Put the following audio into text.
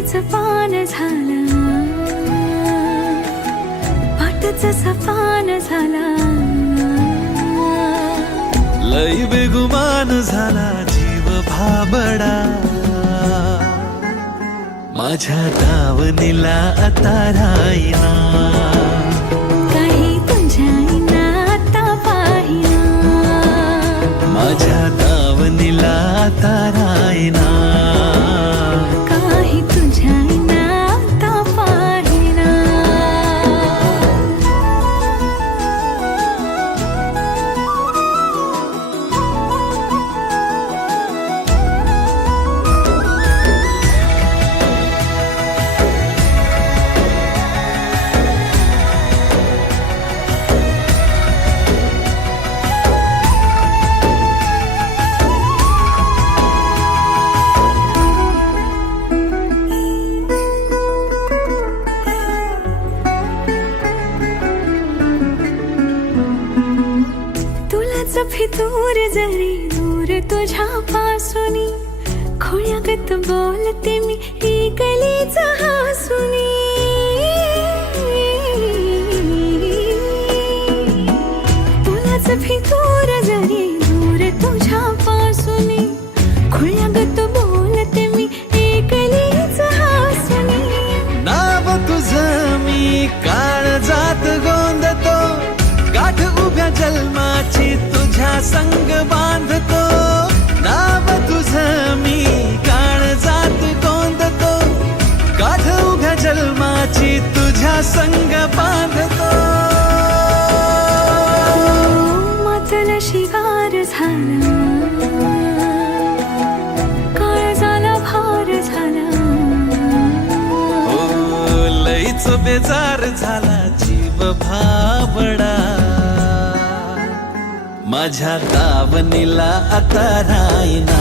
कळीच पान झाला, पाटच सपान झाला, लई बेगुमान झाला जीव भाबडा, माझ्या दावणीला आता राहीना, काही तुझ्या आता पाहिना, माझ्या दावणीला आता राहीना, काही तुझ्या आता पाहिना. फितूर जरी दूर तुझ्या पासूनी, खोळ्यागत बोलते मी ही गलीच हासुनी, तुलाच फितूर जरी दूर तुझ्या पासूनी, खोळ्यागत बोलते मी ही गलीच हासुनी. नाव तुझं मी काळजात गोंदतो, गाठ उभ्या जन्माची तुझ्या संग बांधतो, नाव तुझं मी काळजात गोंदतो, गाठ उभ्या जन्माची तुझ्या संग बांधतो. मातला शिगार झाला, काळजाला भार झाला, हो लईच बेजार झाला जीव भाबडा, माझ्या दावणीला आता राहीना.